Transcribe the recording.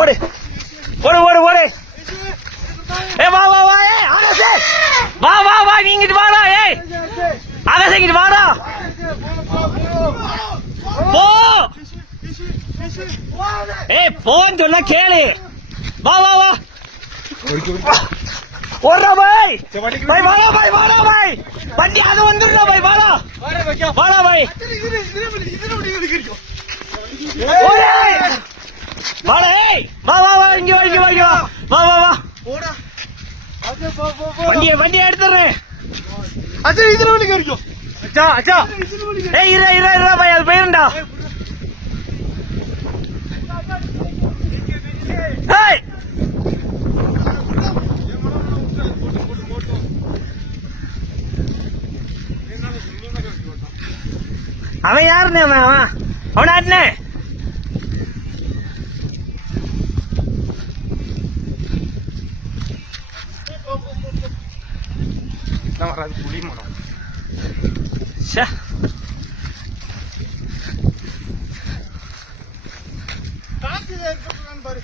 ஓடு ஓடு ஓடு ஓடு. ஏ வா வா வா. ஏ ஆகாஷே வா வா வா. நீங்கிட்டு வாடா. ஏய் ஆகாஷே இங்கிட்டு வாடா. போ. ஏய் போன்னு சொன்னா கேளு. வா வா வா. ஓடுறா பாய். பாய் வாடா பாய் வாடா பாய். வண்டி அது வந்துடுறா பாய் வாடா. வாடா பாய். வாடா. ஏய் வா வா வா. இங்க வா இங்க வா இங்க வா. வா வா வா. வண்டியை எடுத்துறேன். இதுல வழி கிடைக்கும். அச்சா அச்சா. ஏய் இரு இரு இரு பாய். அது போயிருண்டா. ஏய் அவன் யாருன்னு அவன் அவனாட்னே. புளி மரம் காசு பாரு.